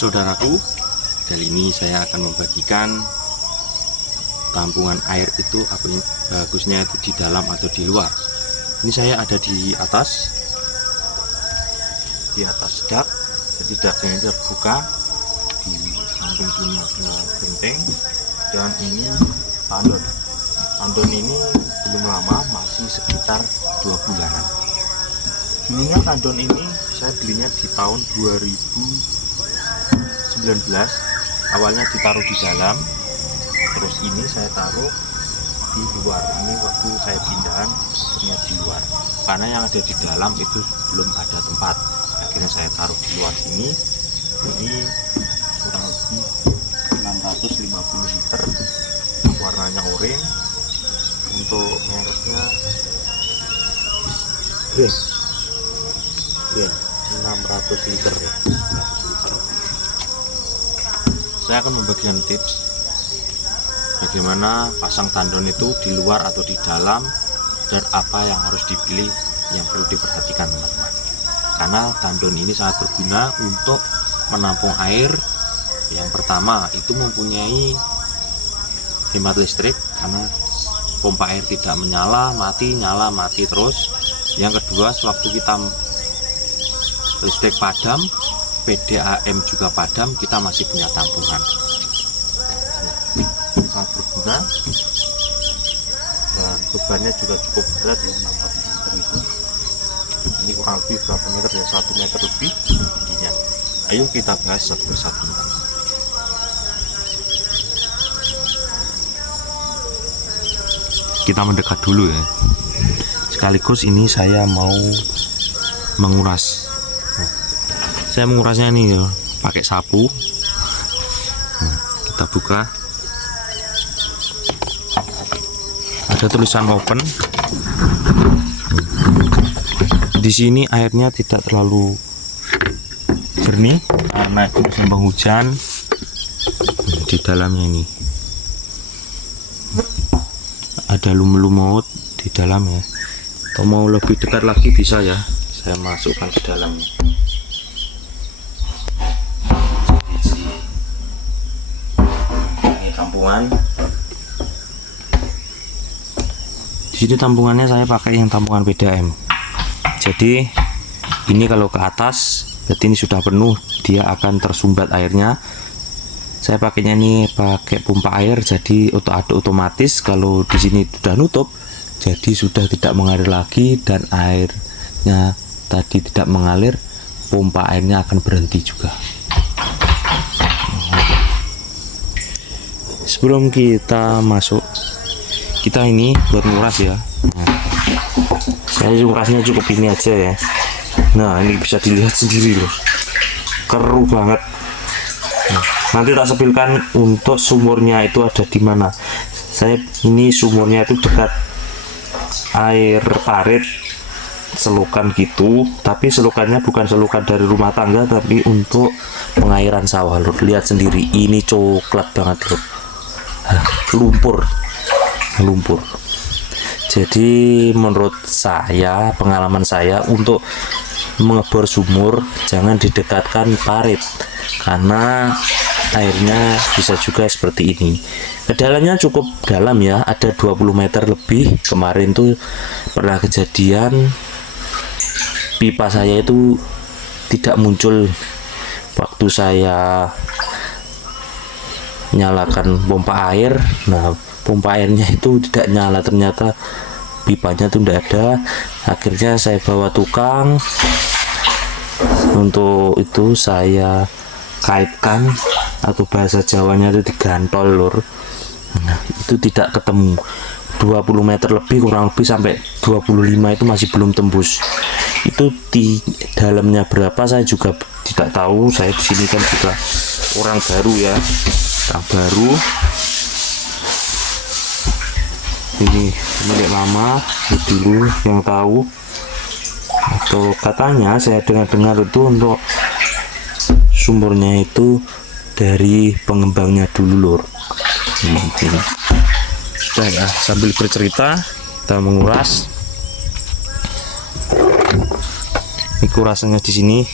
Saudaraku, kali ini saya akan membagikan tampungan air itu bagusnya itu di dalam atau di luar. Ini saya ada di atas dak, jadi daknya ini terbuka, di samping sini ada genteng, dan ini tandon. Tandon ini belum lama, masih sekitar 2 bulanan. Dulunya tandon ini saya belinya di tahun 2019, awalnya ditaruh di dalam, terus ini saya taruh di luar. Ini waktu saya pindahan ternyata di luar, karena yang ada di dalam itu belum ada tempat. Akhirnya saya taruh di luar sini. Ini kurang lebih 650 liter, warnanya oranye. Untuk mereknya Green 600 liter ya. Saya akan membagikan tips bagaimana pasang tandon itu di luar atau di dalam, dan apa yang harus dipilih, yang perlu diperhatikan teman-teman. Karena tandon ini sangat berguna untuk menampung air. Yang pertama itu mempunyai hemat listrik, karena pompa air tidak menyala mati terus. Yang kedua, sewaktu kita listrik padam, PDAM juga padam, kita masih punya tampungan. Sangat berguna, dan bebannya juga cukup berat ya, 600 liter itu. Ini kurang lebih berapa meter ya, 1 meter lebih tingginya. Ayo kita bahas satu persatu. Kita mendekat dulu ya, sekaligus ini saya mau menguras. Saya mengurasnya nih ya, pakai sapu. Kita buka, ada tulisan open. Di sini airnya tidak terlalu jernih karena itu musim penghujan. Di dalamnya ini ada lumut di dalam ya. Atau mau lebih dekat lagi bisa ya, saya masukkan ke dalamnya. Ini tampungan. Di sini tampungannya saya pakai yang tampungan PDAM. Jadi ini kalau ke atas berarti ini sudah penuh, dia akan tersumbat airnya. Saya pakainya ini pakai pompa air, jadi otomatis kalau di sini sudah nutup, jadi sudah tidak mengalir lagi, dan airnya tadi tidak mengalir, pompa airnya akan berhenti juga. Sebelum kita masuk, kita ini buat nguras ya. Saya ngurasnya cukup ini aja ya. Nah, ini bisa dilihat sendiri loh, keruh banget. Nanti tak sepilkan untuk sumurnya itu ada di mana. Saya ini sumurnya itu dekat air parit, selokan gitu, tapi selokannya bukan selokan dari rumah tangga, tapi untuk pengairan sawah lur. Lihat sendiri, ini coklat banget lur, lumpur. Jadi menurut saya, pengalaman saya, untuk mengebor sumur jangan didekatkan parit, karena airnya bisa juga seperti ini. Kedalamannya cukup dalam ya, ada 20 meter lebih. Kemarin tuh pernah kejadian pipa saya itu tidak muncul waktu saya nyalakan pompa air. Nah, pompa airnya itu tidak nyala, ternyata pipanya tuh tidak ada. Akhirnya saya bawa tukang, untuk itu saya kaitkan, atau bahasa Jawanya itu digantol lur. Nah, itu tidak ketemu. 20 meter lebih, kurang lebih sampai 25 itu masih belum tembus. Itu di dalamnya berapa saya juga tidak tahu. Saya di sini kan juga orang baru ya, orang baru. Ini milik lama dulu yang tahu, atau katanya saya dengar itu untuk sumurnya itu dari pengembangnya dulu lur. Nah, ya, sambil bercerita kita menguras. Ini kurasannya di sini.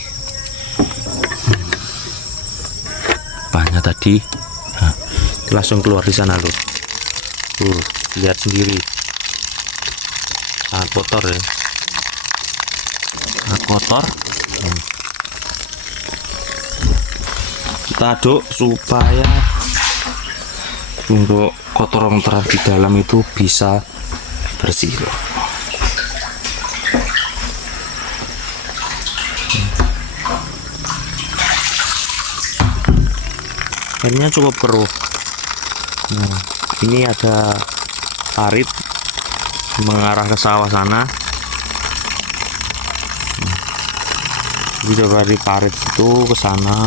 sampahnya tadi. Nah, langsung keluar di sana lur. Lihat sendiri, sangat kotor ya, sangat kotor. Kita aduk supaya untuk kotoran-kotoran di dalam itu bisa bersih loh. Airnya cukup keruh. Nah, ini ada parit mengarah ke sawah sana. Jadi dari parit itu ke sana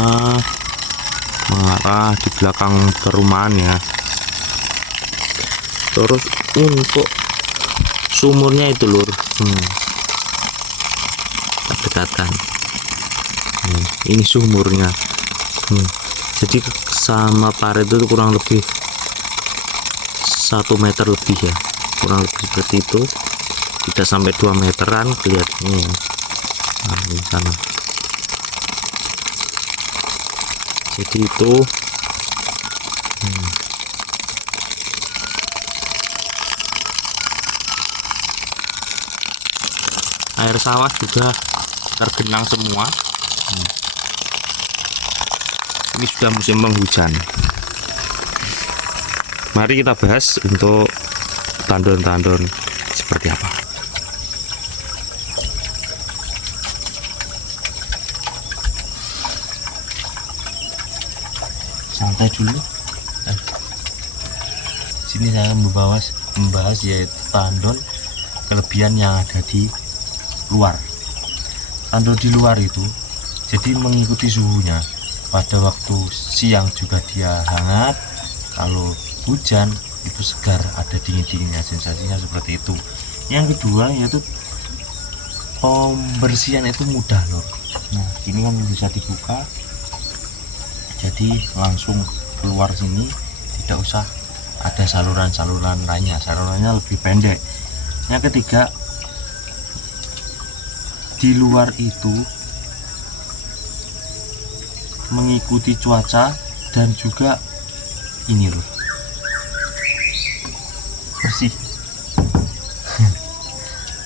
mengarah di belakang perumahan ya. Terus untuk sumurnya itu lur, kita dekatkan. Ini sumurnya. Jadi sama parit itu kurang lebih 1 meter lebih ya, kurang lebih seperti itu, tidak sampai 2 meteran kelihatannya. Nah, di sana. Jadi itu air sawah juga tergenang semua. Ini sudah musim penghujan. Mari kita bahas untuk tandon-tandon seperti apa. Santai dulu. Sini saya membahas yaitu tandon kelebihan yang ada di luar. Tandon di luar itu jadi mengikuti suhunya. Pada waktu siang juga dia hangat, kalau hujan itu segar, ada dingin-dinginnya, sensasinya seperti itu. Yang kedua yaitu pembersihan itu mudah loh. Nah, ini kan bisa dibuka, jadi langsung keluar sini, tidak usah ada saluran-saluran lainnya, salurannya lebih pendek. Yang ketiga, di luar itu mengikuti cuaca dan juga ini loh, bersih.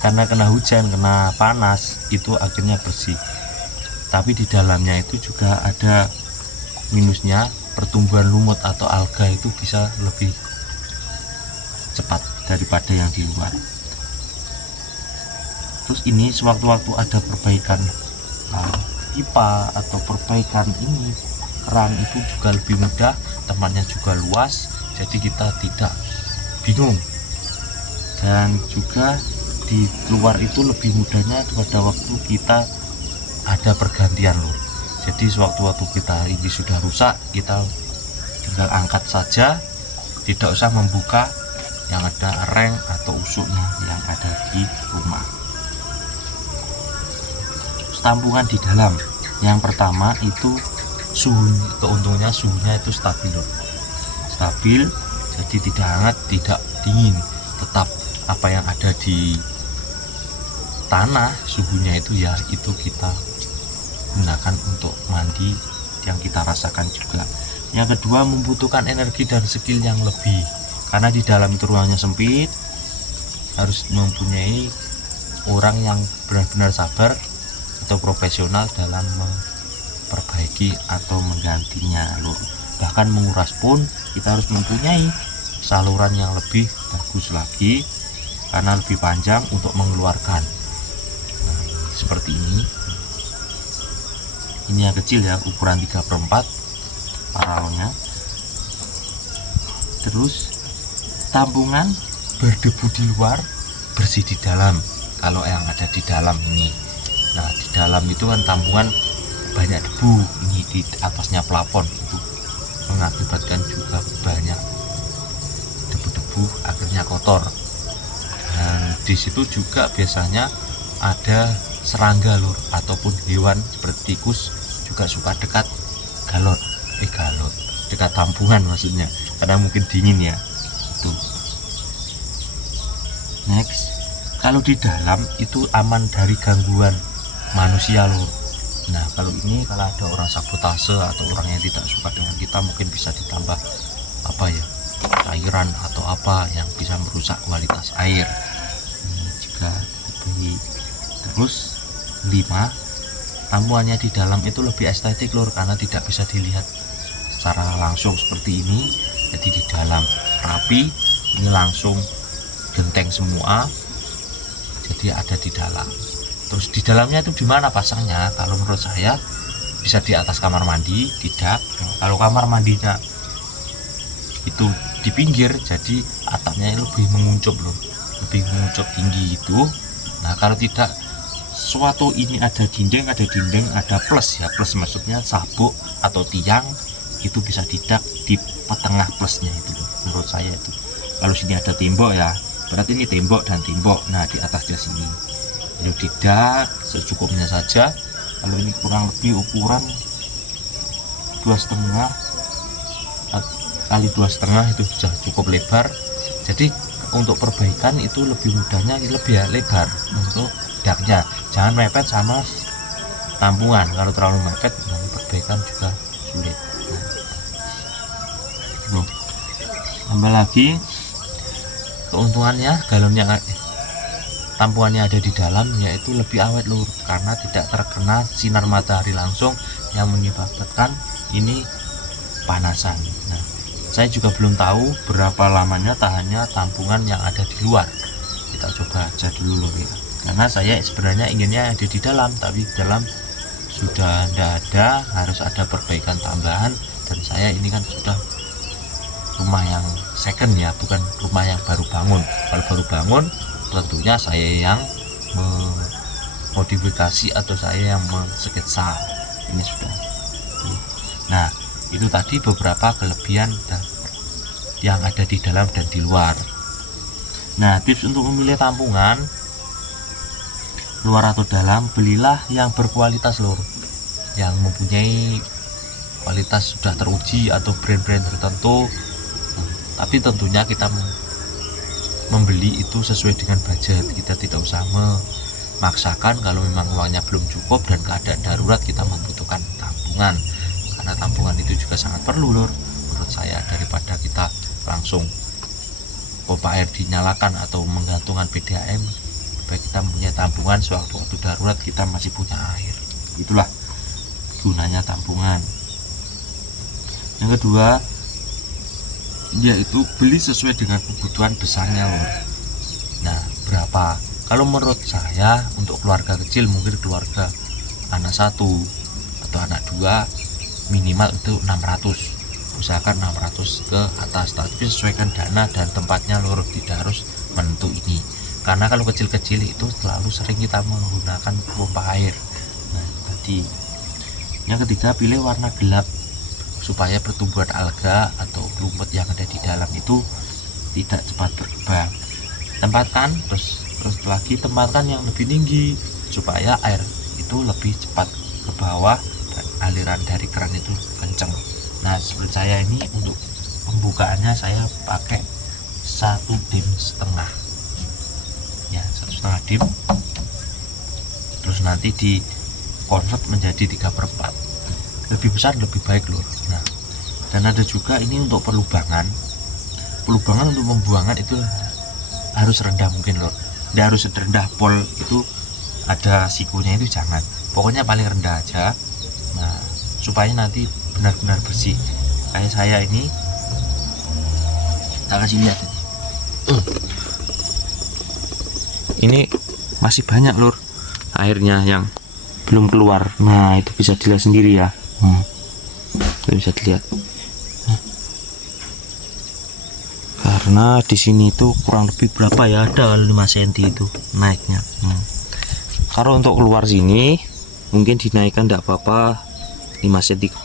Karena kena hujan, kena panas, itu akhirnya bersih. Tapi di dalamnya itu juga ada minusnya, pertumbuhan lumut atau alga itu bisa lebih cepat daripada yang di luar. Terus ini sewaktu-waktu ada perbaikan pipa atau perbaikan ini keran, itu juga lebih mudah, tempatnya juga luas, jadi kita tidak bingung. Dan juga di luar itu lebih mudahnya pada waktu kita ada pergantian loh. Jadi sewaktu-waktu kita ini sudah rusak, kita tinggal angkat saja, tidak usah membuka yang ada reng atau usuknya yang ada di rumah. Tampungan di dalam, yang pertama itu suhu, keuntungnya suhunya itu stabil, jadi tidak hangat tidak dingin, tetap apa yang ada di tanah suhunya itu ya, itu kita gunakan untuk mandi yang kita rasakan juga. Yang kedua, membutuhkan energi dan skill yang lebih, karena di dalam itu ruangnya sempit, harus mempunyai orang yang benar-benar sabar atau profesional dalam memperbaiki atau menggantinya lur. Bahkan menguras pun kita harus mempunyai saluran yang lebih bagus lagi, karena lebih panjang untuk mengeluarkan. Nah, seperti ini yang kecil ya, ukuran 3/4 paralnya. Terus tampungan berdebu di luar, bersih di dalam. Kalau yang ada di dalam ini, nah di dalam itu kan tampungan banyak debu, ini di atasnya plafon itu mengakibatkan juga banyak debu-debu, akhirnya kotor. Dan di situ juga biasanya ada serangga lur, ataupun hewan seperti tikus juga suka dekat galon, dekat tampungan maksudnya, karena mungkin dingin ya. Itu next, kalau di dalam itu aman dari gangguan manusia lur. Nah kalau ini, kalau ada orang sabotase atau orang yang tidak suka dengan kita serta mungkin bisa ditambah apa ya, cairan atau apa yang bisa merusak kualitas air. Jika lebih terus 5, tampungannya di dalam itu lebih estetik lur, karena tidak bisa dilihat secara langsung seperti ini. Jadi di dalam rapi, ini langsung genteng semua, jadi ada di dalam. Terus di dalamnya itu di mana pasangnya? Kalau menurut saya bisa di atas kamar mandi, tidak. Kalau kamar mandinya itu di pinggir, jadi atapnya lebih menguncup loh, lebih menguncup tinggi itu. Nah kalau tidak, suatu ini ada dinding, ada plus ya, plus maksudnya sabuk atau tiang, itu bisa didak di tengah plusnya itu loh, menurut saya itu. Kalau sini ada tembok ya, berarti ini tembok dan tembok, nah di atasnya sini itu didak secukupnya saja. Kalau ini kurang lebih ukuran 2,5 kali 2,5 itu sudah cukup lebar. Jadi untuk perbaikan itu lebih mudahnya lebih ya lebar untuk daknya, jangan mepet sama tampungan. Kalau terlalu mepet, perbaikan juga sulit. Nah, tambah lagi keuntungannya, galon yang tampungannya ada di dalam yaitu lebih awet lur, karena tidak terkena sinar matahari langsung yang menyebabkan ini panasan. Nah, saya juga belum tahu berapa lamanya tahannya tampungan yang ada di luar. Kita coba aja dulu lur ya, karena saya sebenarnya inginnya ada di dalam, tapi di dalam sudah tidak ada, harus ada perbaikan tambahan. Dan saya ini kan sudah rumah yang second ya, bukan rumah yang baru bangun. Kalau baru bangun tentunya saya yang memodifikasi atau saya yang mensketsa ini sudah. Nah itu tadi beberapa kelebihan yang ada di dalam dan di luar. Nah tips untuk memilih tampungan luar atau dalam, belilah yang berkualitas lur, yang mempunyai kualitas sudah teruji atau brand-brand tertentu. Tapi tentunya kita membeli itu sesuai dengan budget, kita tidak usah memaksakan kalau memang uangnya belum cukup dan keadaan darurat kita membutuhkan tampungan, karena tampungan itu juga sangat perlu lur menurut saya, daripada kita langsung pompa air dinyalakan atau menggantungkan PDAM. Supaya kita punya tampungan, sewaktu-waktu darurat kita masih punya air. Itulah gunanya tampungan. Yang kedua yaitu beli sesuai dengan kebutuhan besarnya lur. Nah berapa? Kalau menurut saya untuk keluarga kecil, mungkin keluarga anak 1 atau anak 2 minimal itu 600, usahakan 600 ke atas. Tapi sesuaikan dana dan tempatnya lur, tidak harus menentu ini, karena kalau kecil-kecil itu terlalu sering kita menggunakan pompa air. Nah tadi yang ketiga, pilih warna gelap supaya pertumbuhan alga atau rumput yang ada di dalam itu tidak cepat berkembang. Tempatkan yang lebih tinggi supaya air itu lebih cepat ke bawah dan aliran dari keran itu kencang. Nah seperti saya ini untuk pembukaannya saya pakai 1,5 dim ya, 1,5 dim, terus nanti di convert menjadi 3/4, lebih besar lebih baik lur. Nah dan ada juga ini untuk pelubangan untuk pembuangan itu harus rendah mungkin lur, tidak harus rendah pol itu ada sikonya itu, jangan, pokoknya paling rendah aja. Nah supaya nanti benar-benar bersih. Kayak saya ini, kita kasih lihat ini masih banyak lur airnya yang belum keluar. Nah itu bisa dilihat sendiri ya. Itu bisa dilihat. Karena di sini itu kurang lebih berapa ya, ada 5 cm itu naiknya. Kalau untuk keluar sini mungkin dinaikkan tidak apa-apa, 5 cm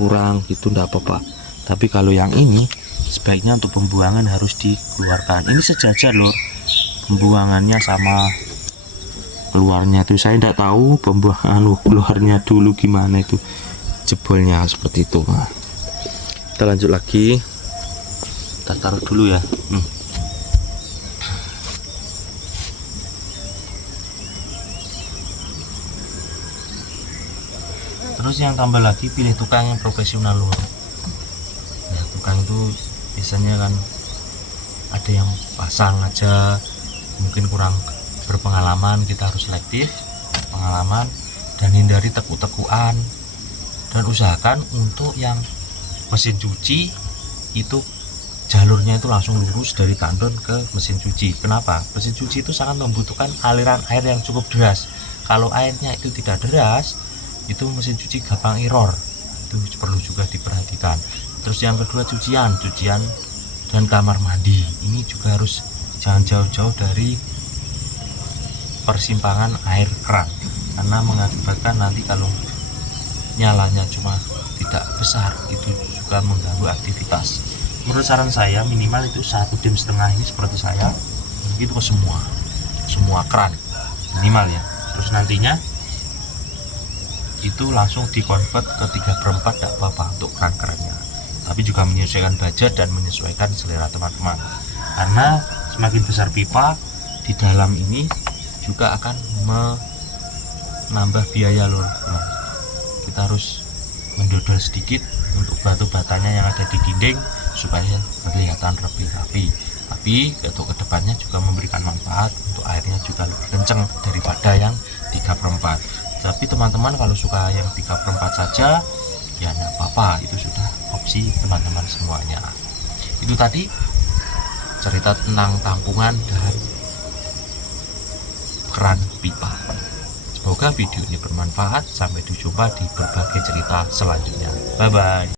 kurang gitu tidak apa-apa. Tapi kalau yang ini sebaiknya untuk pembuangan harus dikeluarkan. Ini sejajar loh pembuangannya sama keluarnya tuh. Saya tidak tahu pembuangan keluarnya dulu gimana itu, jebolnya seperti itu. Nah, kita lanjut lagi, kita taruh dulu ya. Terus yang tambah lagi, pilih tukang yang profesional loh. tukang itu biasanya kan ada yang pasang aja, mungkin kurang berpengalaman. Kita harus selektif pengalaman dan hindari tekuk-tekukan, dan usahakan untuk yang mesin cuci itu jalurnya itu langsung lurus dari tandon ke mesin cuci. Kenapa? Mesin cuci itu sangat membutuhkan aliran air yang cukup deras. Kalau airnya itu tidak deras, itu mesin cuci gampang error. Itu perlu juga diperhatikan. Terus yang kedua, cucian dan kamar mandi ini juga harus jangan jauh-jauh dari persimpangan air keran, karena mengakibatkan nanti kalau nyalanya cuma tidak besar itu juga mengganggu aktivitas. Menurut saran saya minimal itu 1,5 dim ini seperti saya, begitu ke semua keran minimal ya. Terus nantinya itu langsung dikonvert ke 3/4 tidak apa-apa untuk keran-kerannya, tapi juga menyesuaikan budget dan menyesuaikan selera teman-teman, karena semakin besar pipa di dalam ini juga akan menambah biaya loh. Nah, kita harus mendodol sedikit untuk batu batanya yang ada di dinding supaya kelihatan lebih rapi, tapi untuk kedepannya juga memberikan manfaat untuk airnya juga lebih kencang daripada yang 3/4. Tapi teman-teman kalau suka yang 3/4 saja ya tidak apa-apa, itu sudah opsi teman-teman semuanya. Itu tadi cerita tentang tampungan dan keran pipa. Semoga video ini bermanfaat. Sampai jumpa di berbagai cerita selanjutnya. Bye bye.